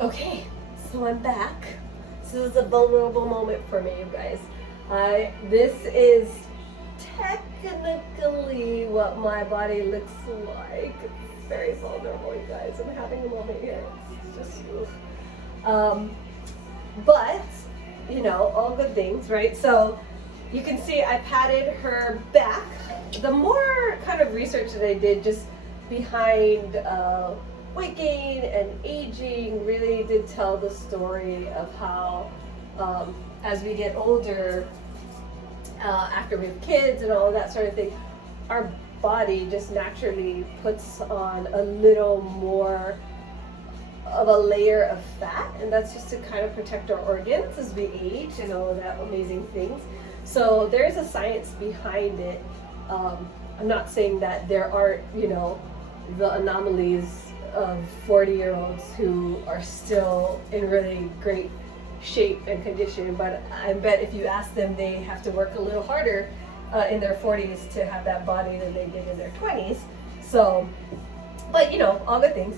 Okay, so I'm back. This is a vulnerable moment for me, you guys. This is technically what my body looks like. It's very vulnerable, you guys. I'm having a moment here. It's just, but you know, all good things, right? So you can see I patted her back. The more kind of research that I did just behind weight gain and aging really did tell the story of how as we get older, after we have kids and all of that sort of thing, our body just naturally puts on a little more of a layer of fat, and that's just to kind of protect our organs as we age and all of that amazing things. So there's a science behind it. I'm not saying that there aren't, you know, the anomalies of 40-year-olds who are still in really great shape and condition, but I bet if you ask them, they have to work a little harder in their 40s to have that body than they did in their 20s. So, but you know, all good things.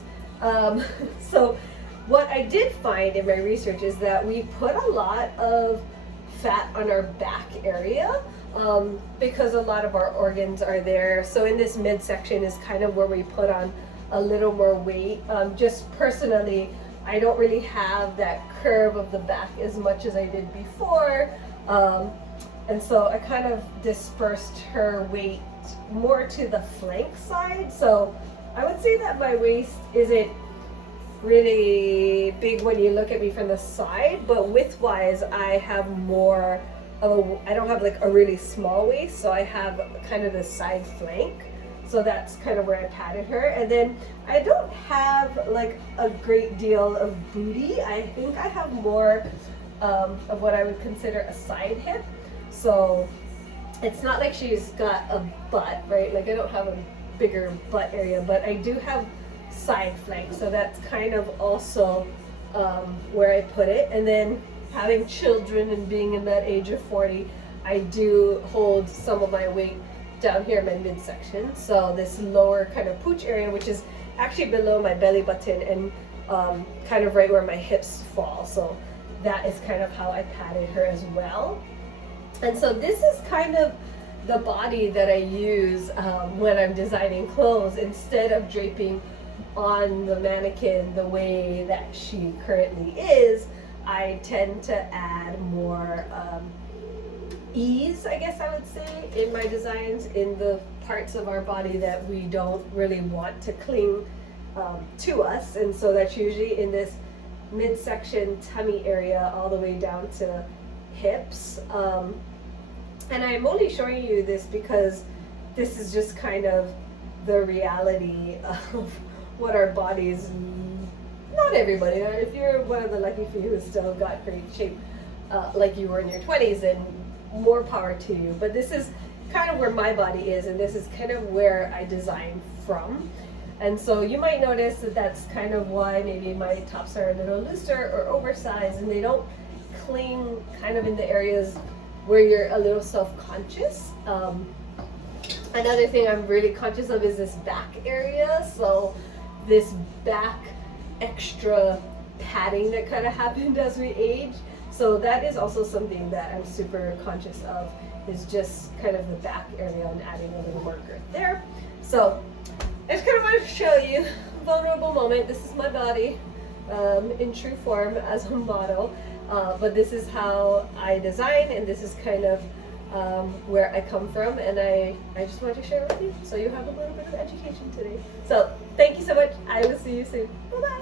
So what I did find in my research is that we put a lot of fat on our back area because a lot of our organs are there. So in this midsection is kind of where we put on a little more weight. Just personally, I don't really have that curve of the back as much as I did before. And so I kind of dispersed her weight more to the flank side. So I would say that my waist isn't really big when you look at me from the side, but width-wise, I have more of I don't have like a really small waist, so I have kind of the side flank. So that's kind of where I patted her. And then I don't have like a great deal of booty. I think I have more of what I would consider a side hip. So it's not like she's got a butt, right? Like I don't have a bigger butt area, but I do have side flank. So that's kind of also where I put it. And then having children and being in that age of 40, I do hold some of my weight down here in my midsection. So this lower kind of pooch area, which is actually below my belly button and kind of right where my hips fall. So that is kind of how I patted her as well. And so this is kind of the body that I use when I'm designing clothes. Instead of draping on the mannequin the way that she currently is, I tend to add more ease, I guess I would say, in my designs, in the parts of our body that we don't really want to cling to us. And so that's usually in this midsection tummy area all the way down to hips. And I'm only showing you this because this is just kind of the reality of what our bodies, not everybody, if you're one of the lucky few who's still got great shape like you were in your 20s, then more power to you. But this is kind of where my body is, and this is kind of where I design from. And so you might notice that that's kind of why maybe my tops are a little looser or oversized, and they don't cling kind of in the areas where you're a little self-conscious. Another thing I'm really conscious of is this back area. So this back extra padding that kind of happened as we age. So that is also something that I'm super conscious of, is just kind of the back area and adding a little more girth there. So I just kind of wanted to show you a vulnerable moment. This is my body in true form as a model. But this is how I design, and this is kind of where I come from, and I just wanted to share with you so you have a little bit of education today. So thank you so much. I will see you soon. Bye-bye.